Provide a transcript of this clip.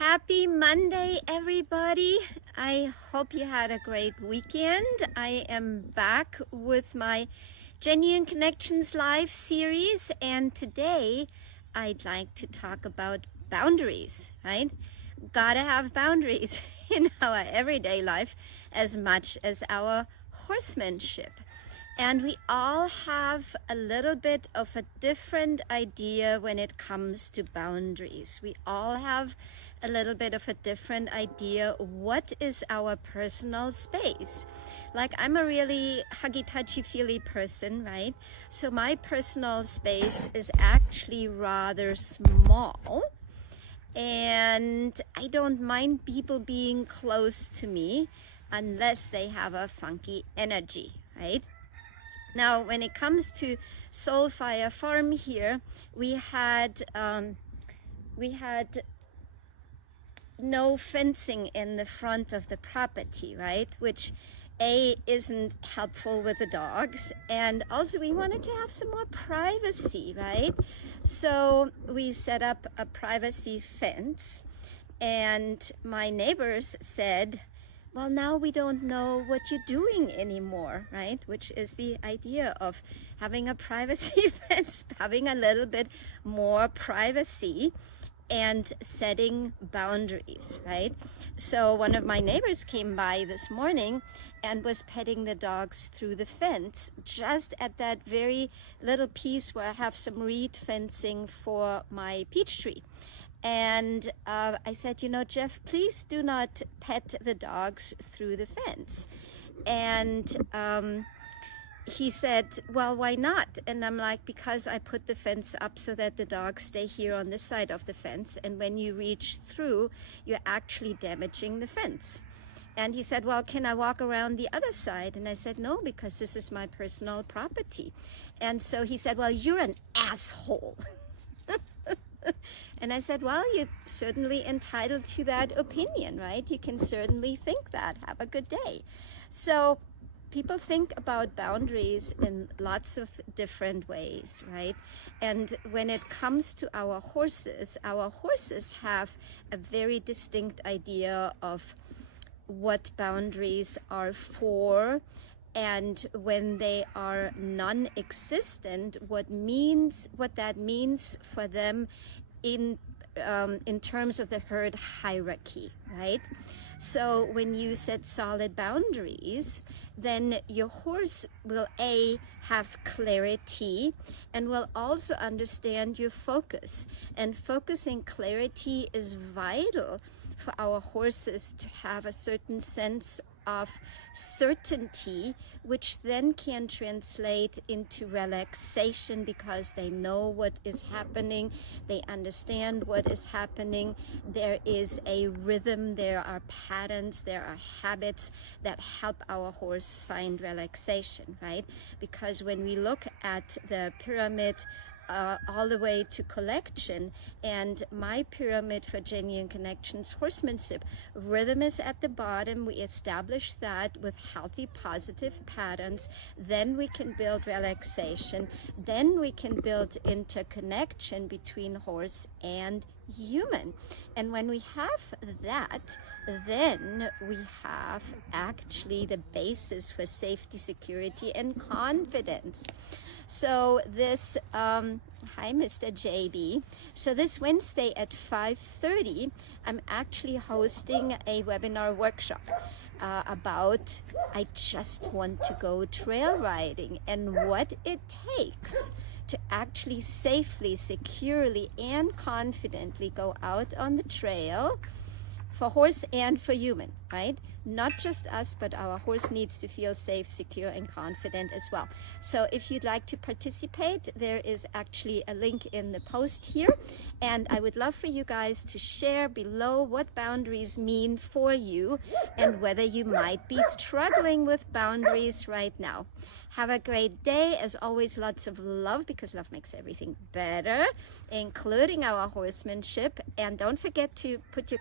Happy Monday, everybody. I hope you had a great weekend. I am back with my Genuine Connections live series, and today I'd like to talk about boundaries, right? Gotta have boundaries in our everyday life as much as our horsemanship. And we all have a little bit of a different idea when it comes to boundaries. We all have a little bit of a different idea what is our personal space. Like, I'm a really huggy, touchy, feely person, right? So my personal space is actually rather small, and I don't mind people being close to me unless they have a funky energy, right? Now, when it comes to Soulfire Farm here, we had no fencing in the front of the property, right? Which isn't helpful with the dogs, and also we wanted to have some more privacy, right? So we set up a privacy fence, and my neighbors said, well, now we don't know what you're doing anymore, right? Which is the idea of having a privacy fence, having a little bit more privacy and setting boundaries, right? So one of my neighbors came by this morning and was petting the dogs through the fence, just at that very little piece where I have some reed fencing for my peach tree. And I said, you know, Jeff, please do not pet the dogs through the fence. And he said, well, why not? And I'm like, because I put the fence up so that the dogs stay here on this side of the fence, and when you reach through, you're actually damaging the fence. And he said, well, can I walk around the other side? And I said, no, because this is my personal property. And so he said, well, you're an asshole. And I said, well, you're certainly entitled to that opinion, right? You can certainly think that. Have a good day. So people think about boundaries in lots of different ways, right? And when it comes to our horses have a very distinct idea of what boundaries are for, and when they are non-existent, what that means for them in terms of the herd hierarchy, right? So when you set solid boundaries, then your horse will have clarity and will also understand your focus. And focus and clarity is vital for our horses to have a certain sense of certainty, which then can translate into relaxation because they know what is happening, they understand what is happening, there is a rhythm, there are patterns, there are habits that help our horse find relaxation, right? Because when we look at the pyramid all the way to collection, and my pyramid for Genuine Connections horsemanship, rhythm is at the bottom. We establish that with healthy positive patterns, then we can build relaxation, then we can build interconnection between horse and human. And when we have that, then we have actually the basis for safety, security, and confidence. So this, hi Mr. JB. So this Wednesday at 5:30, I'm actually hosting a webinar workshop about I just want to go trail riding and what it takes to actually safely, securely, and confidently go out on the trail for horse and for human, right? Not just us, but our horse needs to feel safe, secure, and confident as well. So if you'd like to participate, there is actually a link in the post here. And I would love for you guys to share below what boundaries mean for you and whether you might be struggling with boundaries right now. Have a great day. As always, lots of love, because love makes everything better, including our horsemanship. And don't forget to put your